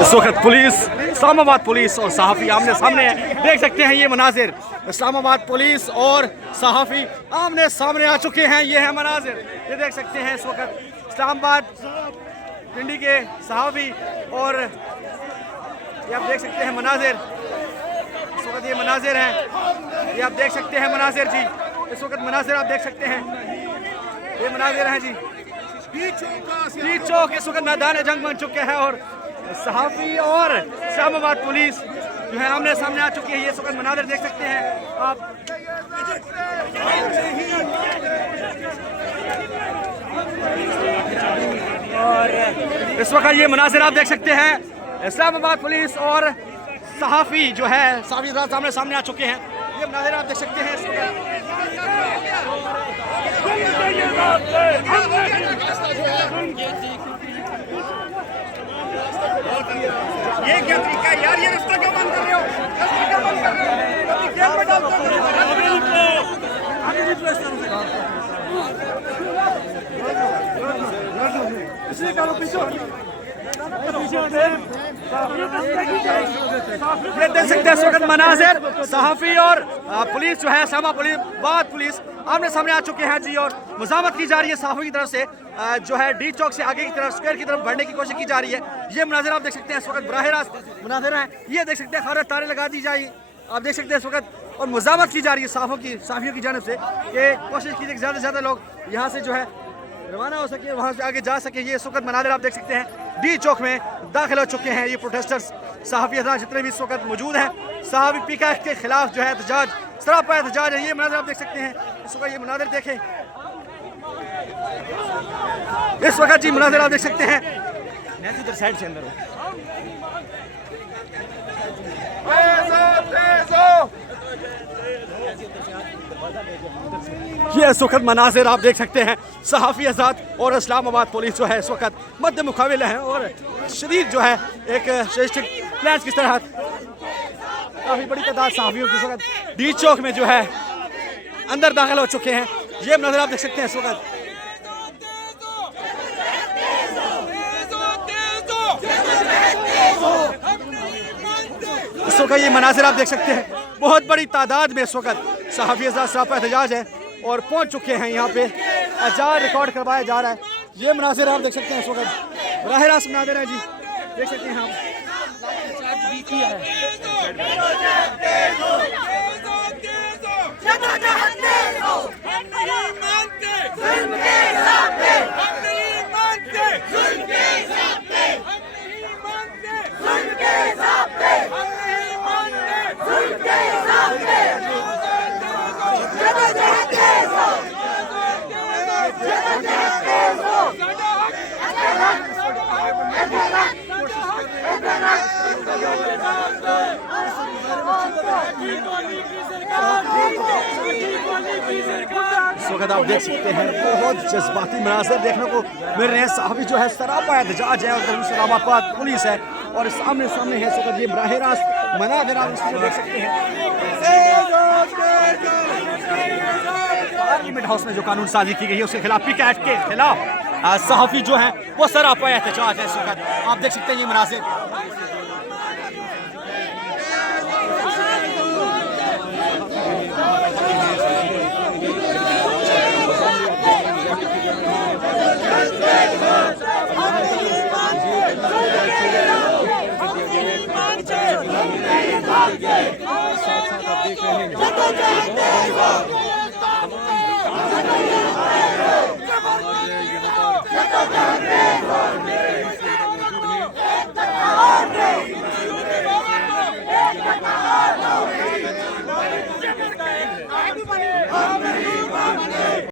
इस वक्त police, Islamabad police और सहाफ़ी आमने सामने है। देख सकते हैं ये मनाजिर, इस्लामाबाद पुलिस और सहाफ़ी आमने सामने आ चुके हैं। ये है मनाजिर, ये देख सकते हैं इस वक्त इस्लामाबाद पिंडी के सहाफ़ी और ये आप देख सकते हैं मनाजिर। इस वक्त ये मनाजिर हैं, ये आप देख सकते हैं मनाजिर जी। इस वक्त मनाजिर आप देख सकते हैं, ये मनाजिर हैं जी। डी चौक इस वक्त मैदान जंग बन चुके हैं और सहाफ़ी और इस्लामाबाद पुलिस जो है आमने सामने आ चुकी है। ये इस वक्त मनाजिर देख सकते हैं आप। और इस वक्त ये मनाजिर आप देख सकते हैं, इस्लामाबाद पुलिस और सहाफ़ी जो है सहाफ़ी सामने सामने आ चुके हैं। ये मनाजिर आप देख सकते हैं इस वक्त। ये क्या तरीका है यार, ये रास्ता क्यों बंद कर रहे हो? रास्ता क्यों बंद कर रहे हो? अभी जेल में डाल दो। इसलिए करो पीछे। ये देख सकते हैं इस वक्त मनाजिर, सहाफ़ी और पुलिस जो है इस्लामाबाद पुलिस आमने सामने आ चुके हैं जी। और मुज़ाहमत की जा रही है सहाफ़ी की तरफ से, जो है डी चौक से आगे की तरफ स्क्वायर की तरफ बढ़ने की कोशिश की जा रही है। ये मनाजिर आप देख सकते हैं इस वक्त बराह रास्त मनाजिर हैं। ये देख सकते हैं खारज तारे लगा दी जाए, आप देख सकते हैं इस वक्त। और मुज़ाहमत की जा रही है सहाफ़ियों की जानिब से कि कोशिश कीजिए कि ज़्यादा से ज़्यादा लोग यहाँ से जो है रवाना हो सके, वहाँ से आगे जा सके। ये इस वक्त मनाजिर आप देख सकते हैं डी चौक में दाखिल हो चुके हैं ये प्रोटेस्टर्स सहाफ़ी हज़रात जितने भी इस वक्त मौजूद हैं। सहाफ़ी पीका के खिलाफ जो है एहतजाज, सरापा एहतजाज है। ये मनाजिर आप देख सकते हैं इस वक्त। ये मनाजिर देखें इस वक्त जी, मनाजिर आप देख सकते हैं। मैं उधर साइड से अंदर हूँ। ये इस वक्त मनाजिर आप देख सकते हैं, सहाफ़ी हज़रात और इस्लामाबाद पुलिस जो है इस वक्त मध्य मुकाबले हैं और शदीद जो है एक स्ट्रेटेजिक प्लान्स की तरह काफ़ी बड़ी तादाद सहाफ़ियों की इस वक्त डी चौक में जो है अंदर दाखिल हो चुके हैं। ये मनाजिर आप देख सकते हैं इस वक्त। इस वक्त ये मनाजिर आप देख सकते हैं, बहुत बड़ी तादाद में इस वक्त सहाफ़ी हज़रात सरापा एहतजाज है और पहुंच चुके हैं यहाँ पे। एहतजाज रिकॉर्ड करवाया जा रहा है। ये मनाजिर आप देख सकते हैं इस वक्त, बराह रास्त मनाजिर है जी, देख सकते हैं हम। इस वक्त आप देख सकते हैं बहुत जज्बाती मनाज़िर देखने को मिल रहे हैं। सहाफ़ी जो है सरापा एहतजाज है और इस्लामाबाद पुलिस है और सामने सामने है इस वक्त। ये बराह रास्त मनाज़िर आप इसमें देख सकते हैं। पार्लियामेंट हाउस में जो कानून साजी की गई है उसके खिलाफ, पिक एक्ट के खिलाफ सहाफ़ी जो है वो सरापा एहतजाज है इस वक्त। आप देख सकते हैं ये मनाज़िर। साथ आप देख रहे हैं